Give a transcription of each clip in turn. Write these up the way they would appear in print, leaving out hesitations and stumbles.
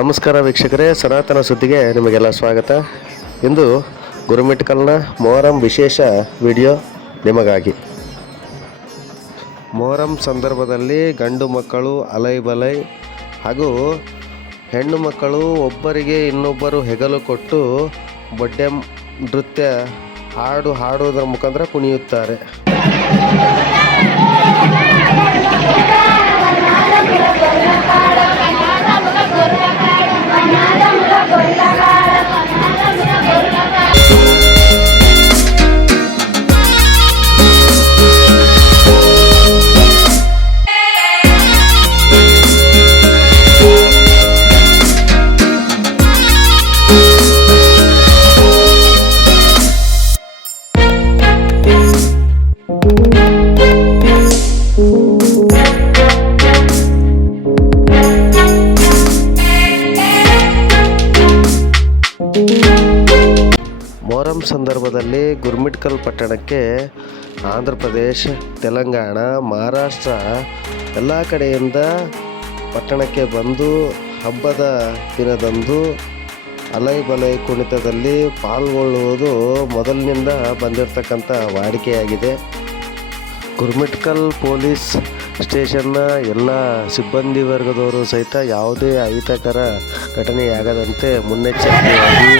ನಮಸ್ಕಾರ ವೀಕ್ಷಕರೇ, ಸನಾತನ ಸುದ್ದಿಗೆ ನಿಮಗೆಲ್ಲ ಸ್ವಾಗತ. ಇಂದು ಗುರುಮಿಟ್ಕಲ್ನ ಮೊಹರಂ ವಿಶೇಷ ವಿಡಿಯೋ ನಿಮಗಾಗಿ. ಮೊಹರಂ ಸಂದರ್ಭದಲ್ಲಿ ಗಂಡು ಮಕ್ಕಳು ಅಲೈ ಬಲೈ ಹಾಗೂ ಹೆಣ್ಣು ಮಕ್ಕಳು ಒಬ್ಬರಿಗೆ ಇನ್ನೊಬ್ಬರು ಹೆಗಲು ಕೊಟ್ಟು ಬೊಡ್ಡೆ ನೃತ್ಯ ಹಾಡುವುದರ ಮುಖಾಂತರ ಕುಣಿಯುತ್ತಾರೆ. ಮೊಹರಂ ಸಂದರ್ಭದಲ್ಲಿ ಗುರುಮಿಟ್ಕಲ್ ಪಟ್ಟಣಕ್ಕೆ ಆಂಧ್ರ ಪ್ರದೇಶ, ತೆಲಂಗಾಣ, ಮಹಾರಾಷ್ಟ್ರ ಎಲ್ಲ ಕಡೆಯಿಂದ ಪಟ್ಟಣಕ್ಕೆ ಬಂದು ಹಬ್ಬದ ದಿನದಂದು ಅಲೈ ಬಲೈ ಕುಣಿತದಲ್ಲಿ ಪಾಲ್ಗೊಳ್ಳುವುದು ಮೊದಲಿನಿಂದ ಬಂದಿರತಕ್ಕಂಥ ವಾಡಿಕೆಯಾಗಿದೆ. ಗುರುಮಿಟ್ಕಲ್ ಪೊಲೀಸ್ ಸ್ಟೇಷನ್ನ ಎಲ್ಲ ಸಿಬ್ಬಂದಿ ವರ್ಗದವರು ಸಹಿತ ಯಾವುದೇ ಅಹಿತಕರ ಘಟನೆಯಾಗದಂತೆ ಮುನ್ನೆಚ್ಚರಿಕೆಯಾಗಿ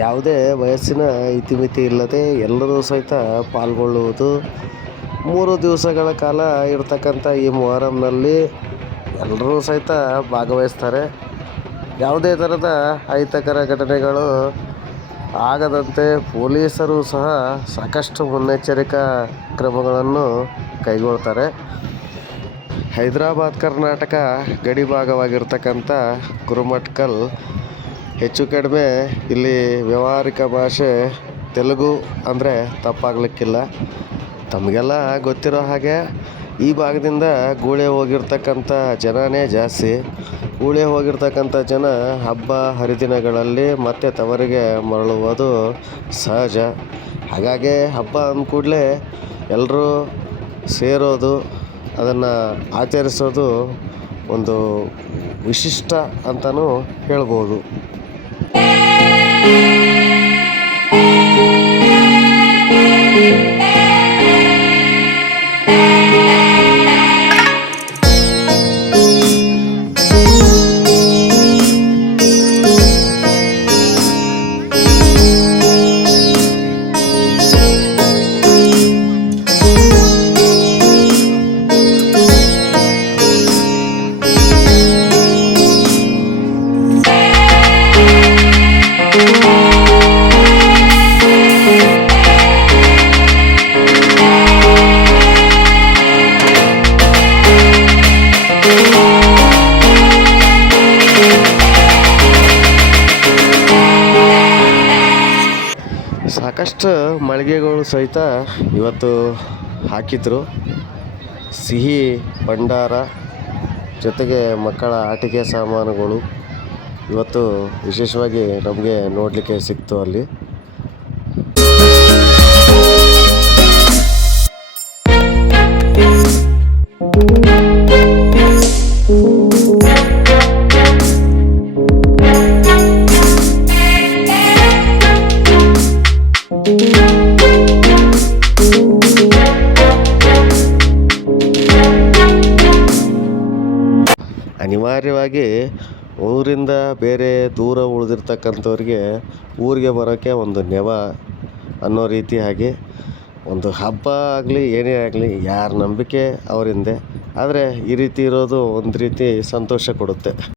ಯಾವುದೇ ವಯಸ್ಸಿನ ಇತಿಮಿತಿ ಇಲ್ಲದೆ ಎಲ್ಲರೂ ಸಹಿತ ಪಾಲ್ಗೊಳ್ಳುವುದು. 3 ದಿವಸಗಳ ಕಾಲ ಇರತಕ್ಕಂಥ ಈ ಮೊಹರಂನಲ್ಲಿ ಎಲ್ಲರೂ ಸಹಿತ ಭಾಗವಹಿಸ್ತಾರೆ. ಯಾವುದೇ ಥರದ ಅಹಿತಕರ ಘಟನೆಗಳು ಆಗದಂತೆ ಪೊಲೀಸರು ಸಹ ಸಾಕಷ್ಟು ಮುನ್ನೆಚ್ಚರಿಕಾ ಕ್ರಮಗಳನ್ನು ಕೈಗೊಳ್ತಾರೆ. ಹೈದರಾಬಾದ್ ಕರ್ನಾಟಕ ಗಡಿ ಭಾಗವಾಗಿರ್ತಕ್ಕಂಥ ಗುರುಮಟ್ಕಲ್ ಹೆಚ್ಚು ಕಡಿಮೆ ಇಲ್ಲಿ ವ್ಯಾವಹಾರಿಕ ಭಾಷೆ ತೆಲುಗು ಅಂದರೆ ತಪ್ಪಾಗಲಿಕ್ಕಿಲ್ಲ. ತಮಗೆಲ್ಲ ಗೊತ್ತಿರೋ ಹಾಗೆ ಈ ಭಾಗದಿಂದ ಗೂಳೆ ಹೋಗಿರ್ತಕ್ಕಂಥ ಜನನೇ ಜಾಸ್ತಿ. ಗೂಳೆ ಹೋಗಿರ್ತಕ್ಕಂಥ ಜನ ಹಬ್ಬ ಹರಿದಿನಗಳಲ್ಲಿ ಮತ್ತೆ ತವರಿಗೆ ಮರಳುವುದು ಸಹಜ. ಹಾಗಾಗಿ ಹಬ್ಬ ಅಂದ ಕೂಡಲೇ ಎಲ್ಲರೂ ಸೇರೋದು, ಅದನ್ನು ಆಚರಿಸೋದು ಒಂದು ವಿಶಿಷ್ಟ ಅಂತಲೂ ಹೇಳ್ಬೋದು. ಸಾಕಷ್ಟು ಮಳಿಗೆಗಳು ಸಹಿತ ಇವತ್ತು ಹಾಕಿದ್ರು. ಸಿಹಿ ಭಂಡಾರ ಜೊತೆಗೆ ಮಕ್ಕಳ ಆಟಿಕೆ ಸಾಮಾನುಗಳು ಇವತ್ತು ವಿಶೇಷವಾಗಿ ನಮಗೆ ನೋಡಲಿಕ್ಕೆ ಸಿಕ್ತು ಅಲ್ಲಿ. ಅನಿವಾರ್ಯವಾಗಿ ಊರಿಂದ ಬೇರೆ ದೂರ ಉಳಿದಿರ್ತಕ್ಕಂಥವ್ರಿಗೆ ಊರಿಗೆ ಬರೋಕ್ಕೆ ಒಂದು ನೆವ ಅನ್ನೋ ರೀತಿಯಾಗಿ ಒಂದು ಹಬ್ಬ ಆಗಲಿ ಏನೇ ಆಗಲಿ ಯಾರ ನಂಬಿಕೆ ಅವರಿಂದೆ. ಆದರೆ ಈ ರೀತಿ ಇರೋದು ಒಂದು ರೀತಿ ಸಂತೋಷ ಕೊಡುತ್ತೆ.